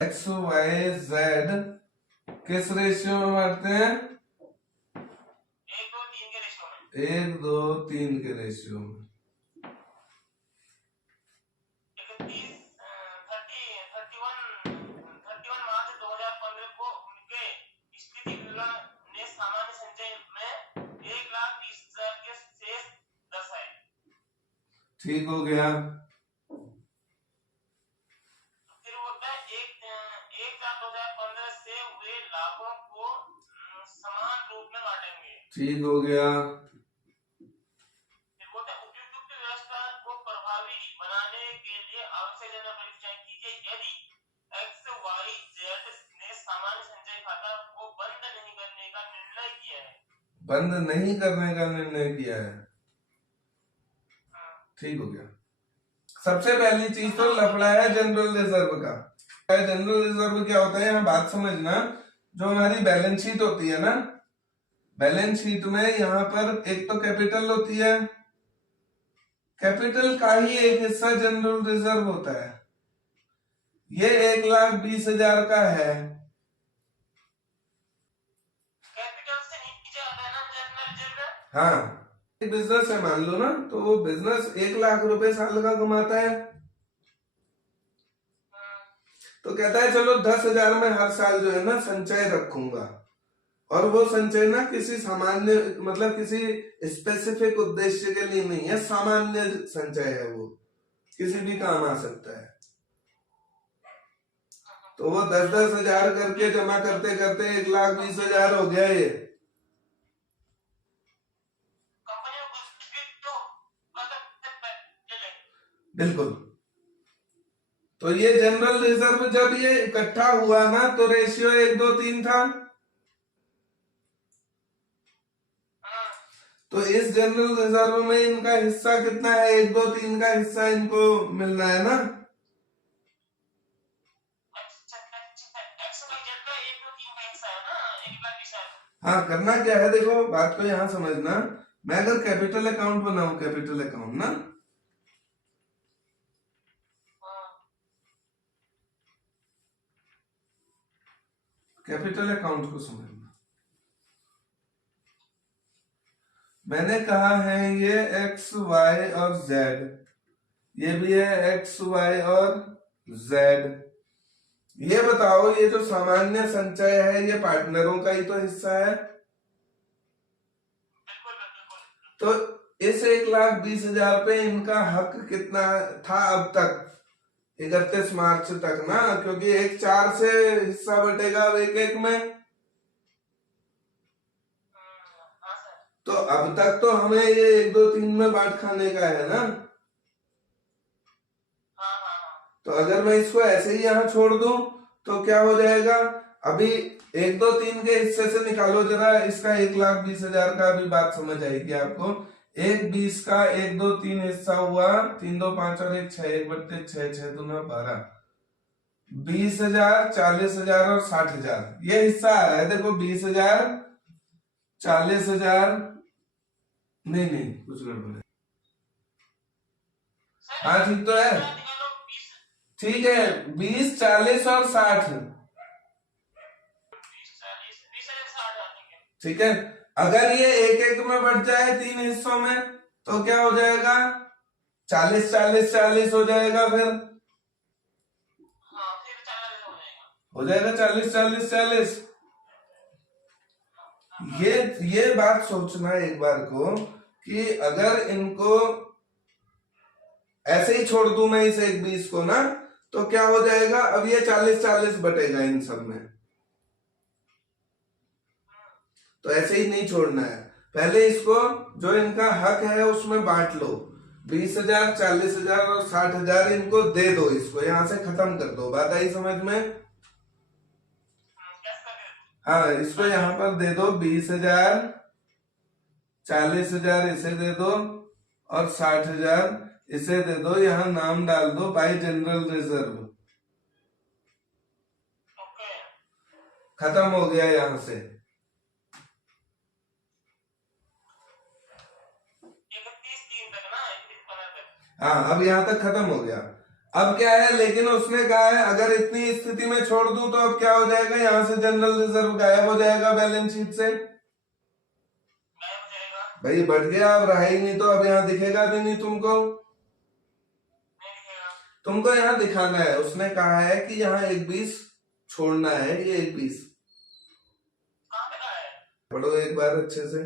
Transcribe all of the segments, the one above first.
X Y Z किस ratio में बांटते हैं? 1 2 3 के रेशियो में। 31 मार्च 2015 को उनके स्थिति ने सामान्य संचय में 1,20,000 के शेष दर्शाए। ठीक हो गया। फिर होता है 1/2015 से हुए लाभों को समान रूप में बांटेंगे। ठीक हो गया। फिर होता है उपयुक्त व्यवस्था को प्रभावी बनाने के लिए आवश्यक जनता परीक्षण कीजिए। यदि एक्स वाई जेड ने सामान्य संचय खाता को बंद नहीं करने का निर्णय किया है। बंद नहीं करने का निर्णय किया है। ठीक हो गया। सबसे पहली चीज तो लफड़ा है जनरल रिजर्व का। जनरल रिजर्व क्या होता है, यहाँ बात समझना। जो हमारी बैलेंस शीट होती है ना, बैलेंस शीट में यहाँ पर एक तो कैपिटल होती है, कैपिटल का ही एक हिस्सा जनरल रिजर्व होता है। ये 1,20,000 का है। कैपिटल से नीचे आता है ना जनरल रिजर्व। हाँ, बिजनेस है मान लो ना, तो वो बिजनेस 1,00,000 रुपए साल का कमाता है। तो कहता है चलो 10,000 में हर साल जो है ना संचय रखूंगा, और वो संचय ना किसी सामान्य मतलब किसी स्पेसिफिक उद्देश्य के लिए नहीं है, सामान्य संचय है, वो किसी भी काम आ सकता है। तो वो 10,000 करके जमा करते करते 1,20,000 हो गया ये। बिल्कुल। तो ये जनरल रिजर्व जब ये इकट्ठा हुआ ना, तो रेशियो 1 2 3 था। तो इस जनरल रिजर्व में इनका हिस्सा कितना है? 1 2 3 का हिस्सा इनको मिलना है ना। हाँ, करना क्या है देखो, बात को यहाँ समझना। मैं अगर कैपिटल अकाउंट बनाऊं, कैपिटल अकाउंट ना, कैपिटल अकाउंट को समझना। मैंने कहा है ये एक्स वाई और जेड, ये भी है एक्स वाई और जेड। ये बताओ, ये जो सामान्य संचय है ये पार्टनरों का ही तो हिस्सा है। तो इस 1,20,000 पे इनका हक कितना था अब तक? 31 मार्च तक ना, क्योंकि 1/4 से हिस्सा बटेगा अब 1/1 में। तो अब तक तो हमें ये 1 2 3 में बांट खाने का है ना। तो अगर मैं इसको ऐसे ही यहाँ छोड़ दूं तो क्या हो जाएगा? अभी 1 2 3 के हिस्से से निकालो जरा इसका 1,20,000 का, अभी बात समझ आएगी आपको। 1/20 का 1 2 3 हिस्सा हुआ, 3 2 5 और 1 6, 1/6, 6 2 9 12, 20,000, 40,000 और 60,000 ये हिस्सा आ रहा है। देखो 20,000, 40,000, नहीं कुछ गड़बड़ है। हाँ ठीक तो है, ठीक है। 20 40 और 60, ठीक है। अगर ये 1/1 में बढ़ जाए 3 हिस्सों में तो क्या हो जाएगा? 40 40 40 हो जाएगा। फिर हो जाएगा 40 40 40। ये बात सोचना एक बार को कि अगर इनको ऐसे ही छोड़ दूं मैं इस 1/20 को ना, तो क्या हो जाएगा? अब ये 40 40 बटेगा इन सब में। तो ऐसे ही नहीं छोड़ना है, पहले इसको जो इनका हक है उसमें बांट लो। 20,000, 40,000 और 60,000 इनको दे दो, इसको यहां से खत्म कर दो। बात आई समझ में? हाँ, इसको यहां पर दे दो। 20,000, 40,000 इसे दे दो और 60,000 इसे दे दो। यहां नाम डाल दो बाय जनरल रिजर्व। खत्म हो गया यहां से। हाँ, अब यहां तक खत्म हो गया। अब क्या है, लेकिन उसने कहा है अगर इतनी स्थिति में छोड़ दूं तो अब क्या हो जाएगा, यहाँ से जनरल रिजर्व गायब हो जाएगा बैलेंस शीट से। गायब हो जाएगा, भाई बढ़ गया, अब रहा ही नहीं, तो अब यहाँ दिखेगा भी नहीं तुमको। नहीं दिखेगा। तुमको यहाँ दिखाना है, उसने कहा है कि यहाँ एक 20 छोड़ना है, ये एक 20 कहाँ पे कहा है? पढ़ो एक बार अच्छे से।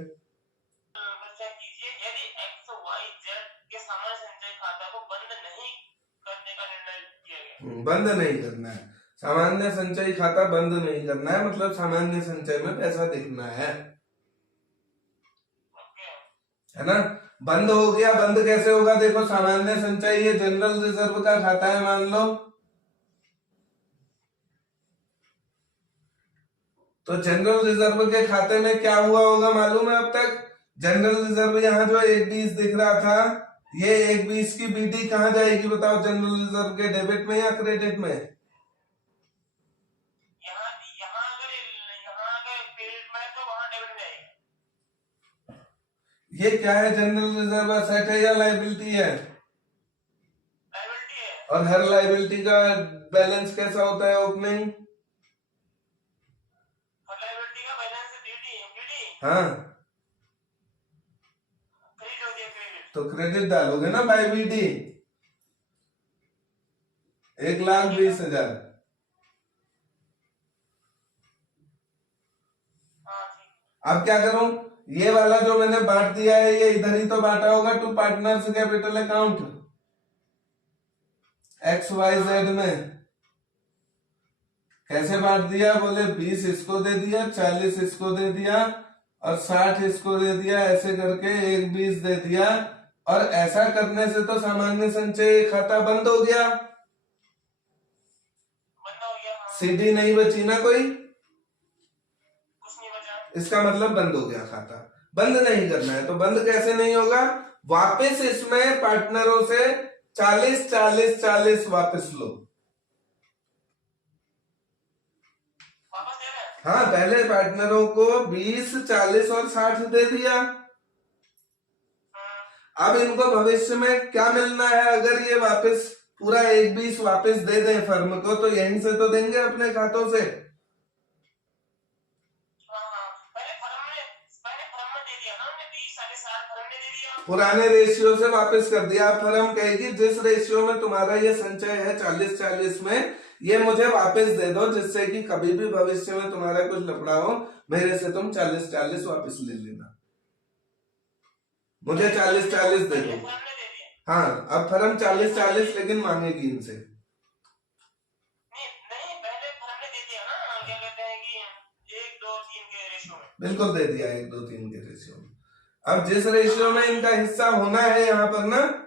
चेक कीजिए, यदि एक्स वाई जेड के सामान्य संचय खाता को बंद नहीं करने का निर्णय किया गया। बंद नहीं करना है, सामान्य संचय खाता बंद नहीं करना है, मतलब सामान्य संचय में पैसा दिखना है ओके, ना। बंद हो गया, बंद कैसे होगा, देखो सामान्य संचय ये जनरल रिजर्व का खाता है मान लो, तो जनरल रिजर्व के खाते में क्या हुआ होगा मालूम है अब तक। जनरल रिजर्व यहाँ जो 120 दिख रहा था, ये 120 की बीडी कहाँ जाएगी बताओ, जनरल रिजर्व के डेबिट में या क्रेडिट में। यहाँ यहाँ अगर क्रेडिट में है तो वहाँ डेबिट में जाएगा। ये क्या है, जनरल रिजर्व असेट है या लाइबिलिटी है। लायबिलिटी है। और हर लाइबिलिटी का बैलेंस कैसा होता है ओपनिंग। और लायबिलिटी का बैलेंस बीडी हाँ क्रेडिट हो गया, क्रेडिट तो क्रेडिट डालोगे ना बाय बीडी, 1,20,000। हाँ ठीक। अब क्या करूं, ये वाला जो मैंने बांट दिया है ये इधर ही तो बांटा होगा to partners capital account XYZ में। कैसे बांट दिया, बोले 20 इसको दे दिया, 40 इसको दे दिया और 60 इसको दे दिया, ऐसे करके 1,20 दे दिया। और ऐसा करने से तो सामान्य संचय खाता बंद हो गया, बंद हो गया। हाँ, सीडी नहीं बची ना कोई, कुछ नहीं बचा। इसका मतलब बंद हो गया खाता। बंद नहीं करना है, तो बंद कैसे नहीं होगा, वापस इसमें पार्टनरों से 40 40 40 वापस लो। वापस दे रहे हैं। हाँ पहले पार्टनरों को 20 40 और 60 दे दिया। अब इनको भविष्य में क्या मिलना है, अगर ये वापस पूरा 1,20 वापस दे दें फर्म को, तो यहीं से तो देंगे अपने खातों से। पहले फर्म में दे दिया ना हमने, 20 60 फर्म ने दे दिया। पुराने रेशियो से वापस कर दिया। फर्म कहेगी जिस रेशियो में तुम्हारा ये संचय है 40 40 में, ये मुझे वापस दे दो, जिससे कि कभी भी भविष्य में तुम्हारा कुछ लफड़ा हो मेरे से तुम 40 40 वापस ले लेना, मुझे 40 40 दे दो। फर्म ने दे दिया। हाँ अब फर्म 40 40 लेकिन मांगेगी इनसे। नहीं नहीं, पहले फर्म ने दे दिया ना, क्या कहते हैं कि 1 2 3 के रेशियो में। बिल्कुल दे दिया 1 2 3 के रेशियो में। अब जिस रेशियो में इनका हिस्सा होना है यहाँ पर ना,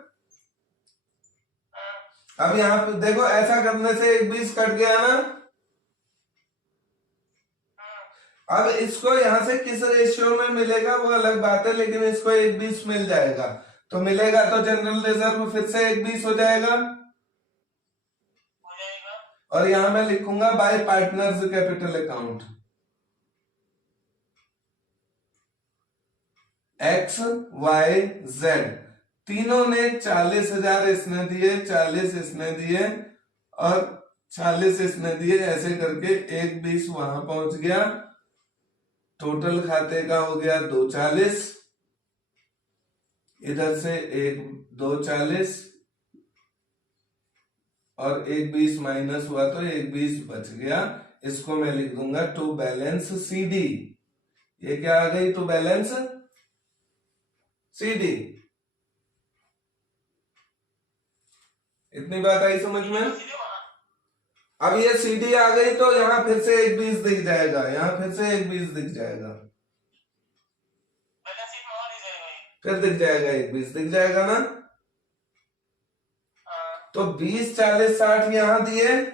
अब यहाँ पे देखो ऐसा करने से 1,20 कट गया ना। अब इसको यहाँ से किस रेशियो में मिलेगा वो अलग बात है, लेकिन इसको 1,20 मिल जाएगा, तो मिलेगा तो जनरल रिजर्व फिर से 1,20 हो जाएगा। और यहाँ मैं लिखूंगा bye partners capital account, XYZ तीनों ने 40,000 इसने दिए, 40 इसने दिए और 40 इसने दिए, ऐसे करके 1,20 वहां पहुंच गया। टोटल खाते का हो गया 240, इधर से 240 और 1,20 माइनस हुआ तो 1,20 बच गया। इसको मैं लिख दूंगा टू बैलेंस CD। ये क्या आ गई, टू बैलेंस CD। इतनी बात आई समझ में। अब ये CD आ गई तो यहाँ फिर से 1,20 दिख जाएगा, यहाँ फिर से 1,20 दिख जाएगा, फिर दिख जाएगा 1,20 दिख जाएगा ना। तो 20 40 60 यहाँ दिए,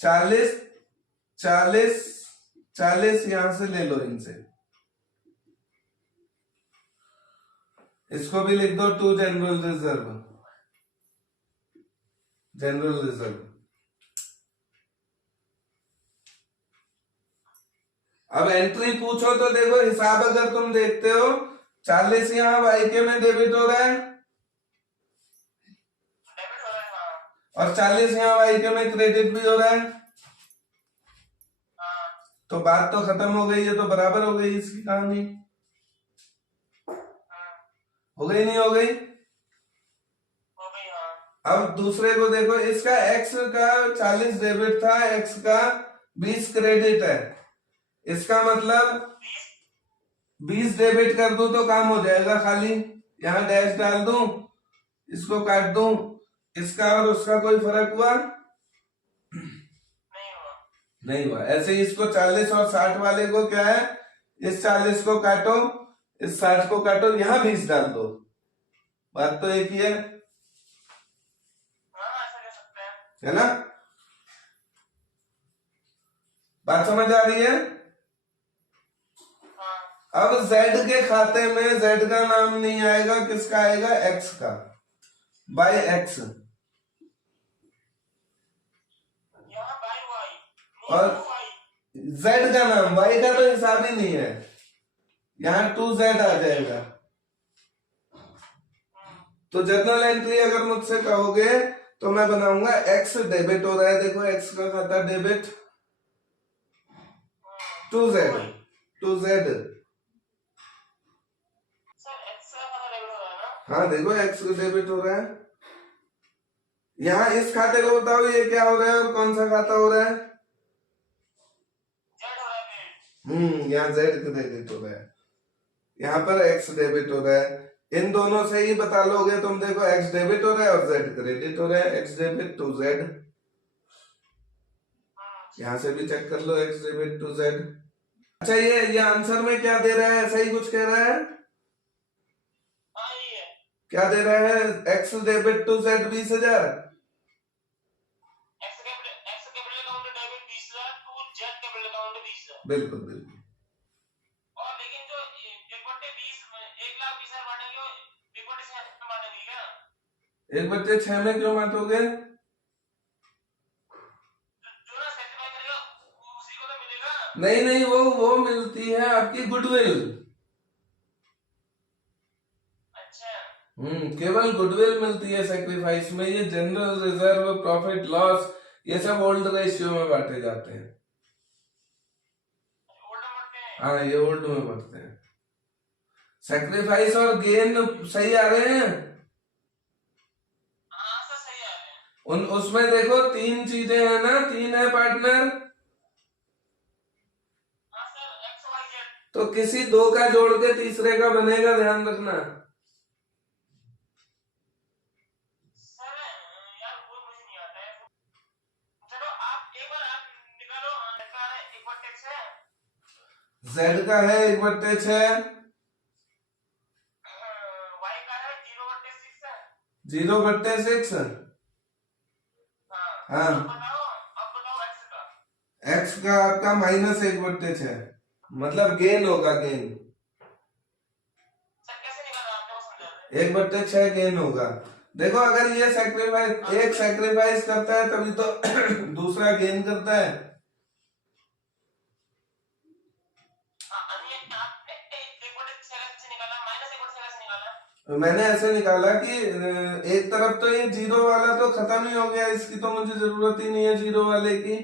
40 40 40 यहां से ले लो इनसे, इसको भी लिख दो to general reserve, general reserve. अब एंट्री पूछो तो देखो हिसाब अगर तुम देखते हो 40 यहाँ YK में डेबिट हो रहा है और 40 यहाँ वाई के में क्रेडिट भी हो रहा है, हाँ तो बात तो खत्म हो गई, है तो बराबर हो गई इसकी कहानी। हाँ हो गई नहीं हो गई? हो गई हाँ। अब दूसरे को देखो, इसका x का 40 डेबिट था, x का 20 क्रेडिट है, इसका मतलब 20 डेबिट कर दूं तो काम हो जाएगा, खाली यहाँ डैश डाल दूं, इसको काट दूं, इसका और उसका कोई फर्क हुआ? नहीं हुआ। नहीं हुआ। ऐसे ही इसको 40 और 60 वाले को क्या है, इस 40 को काटो, इस 60 को काटो, यहाँ 20 डाल दो, बात तो एक ही है हाँ ऐसा कर सकते हैं। है ना? बात समझ आ रही है? हाँ अब z के खाते में z का नाम नहीं आएगा, किसका आएगा? x का, बाय x। यहाँ बाई वाई और नहीं वाई। z का नाम, y का तो हिसाब ही नहीं है, यहाँ 2z आ जाएगा। तो जर्नल एंट्री अगर मुझसे कहोगे तो मैं बनाऊंगा x डेबिट हो रहा है, देखो x का खाता debit, 2z, 2z। Sir x का खाता डेबिट हो रहा है ना? हाँ देखो x डेबिट हो रहा है। यहाँ इस खाते को बताओ ये क्या हो रहा है और कौन सा खाता हो रहा है? जेड हो रहा है क्रेडिट। यहाँ z क्रेडिट हो रहा है, यहाँ पर x डेबिट हो रहा है। इन दोनों से ही बता लोगे तुम, देखो x डेबिट हो रहा है और z क्रेडिट हो रहा है, x डेबिट 2z। यहाँ से भी चेक कर लो, x डेबिट 2z। अच्छा ये आंसर में क्या दे रहा है, ऐसा ही कुछ कह रहा है? हाँ ये है। क्या दे रहा है? x debit 2z 20,000। X capital account debit 20,000 to z capital account 20,000। बिल्कुल बिल्कुल। और लेकिन जो 1/20 1,20,000 बांटेंगे वो 1/6 में बांटेंगे क्या? 1/6 में क्यों बांटोगे? जो ना सेटिस्फाई करेगा उसी को तो मिलेगा। नहीं नहीं, वो मिलती है आपकी गुडविल। अच्छा केवल गुडविल मिलती है सेक्रीफाइस में, ये जनरल रिजर्व, प्रॉफिट लॉस, ये सब ओल्ड रेशियो में बांटे जाते हैं। ओल्ड बढ़ते हैं। हाँ ये ओल्ड में बढ़ते हैं। सेक्रीफाइस और गेन सही आ रहे हैं? हाँ सर सही आ रहे हैं। उसमें देखो 3 चीजें हैं ना, 3 है पार्टनर, हाँ सर एक्स वाई जेड। तो किसी 2 का जोड़ के तीसरे का बनेगा, ध्यान रखना। सर यार वो मुझे नहीं आता है। चलो आप एक बार आप निकालो। का है 1/6। z का है 1/6, वाई का है 0/6 है। 0/6। हाँ अब बताओ एक्स का। x का आपका -1/6, मतलब गेन होगा, गेन सर कैसे निकाला आपने वो समझा रहे 1/6 गेन होगा। देखो अगर ये सेक्रीफाइस, एक सेक्रीफाइस करता है तभी तो दूसरा गेन करता है। आपने 1/6 कैसे निकाला? -1/6 कैसे निकाला? मैंने ऐसे निकाला कि एक तरफ तो ये 0 वाला तो खत्म ही हो गया, इसकी तो मुझे जरूरत ही नहीं है 0 वाले की।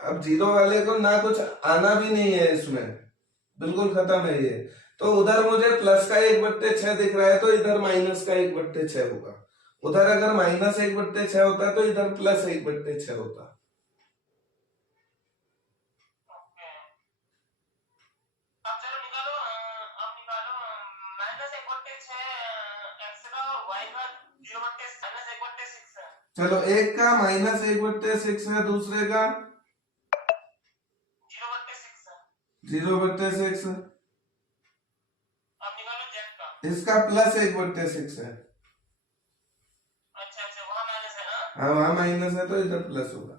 अब 0 वाले को ना कुछ आना भी नहीं है इसमें, बिल्कुल खत्म है ये। तो उधर मुझे प्लस का 1/6 दिख रहा है, तो इधर माइनस का 1/6 होगा। उधर अगर -1/6 होता तो इधर +1/6 होता। अब चलो निकालो। अब निकालो -1/6 एक्स का और वाई का 0/6 है। चलो एक का -1/6 है, दूसरे का 0/6 है। 0/6। अब निकालो जेड का। इसका +1/6 है। अच्छा वहां माइनस है ना? हाँ वहां माइनस है तो इधर प्लस होगा।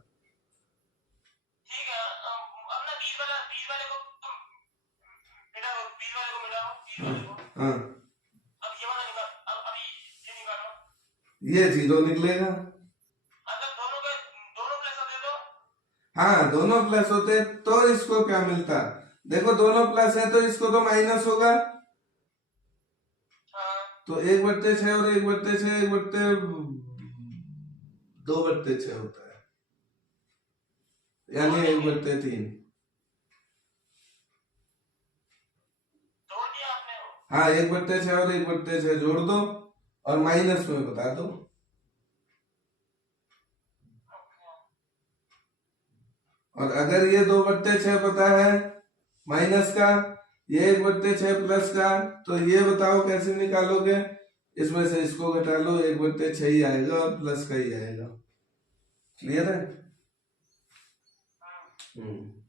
ठीक है। अब ना 20 वाले को तुम मिलाओ। 20 वाले को मिलाओ। 20 वाले को। हाँ अब ये वाला निकाल। अब ये निकालो। ये 0 निकलेगा। अगर दोनों प्लस होते तो? हाँ दोनों प्लस होते तो इसको क्या मिलता? देखो दोनों प्लस है तो इसको तो माइनस होगा, हाँ तो 1/6 और 1/6 2/6 होता है, यानी 1/3। जोड़ दिया आपने? हाँ, 1/6 और 1/6 जोड़ दो और माइनस में बता दो। और अगर ये 2/6 पता है माइनस का, ये 1/6 प्लस का, तो ये बताओ कैसे निकालोगे? इसमें से इसको घटा लो, 1/6 ही आएगा और प्लस का ही आएगा। क्लियर है?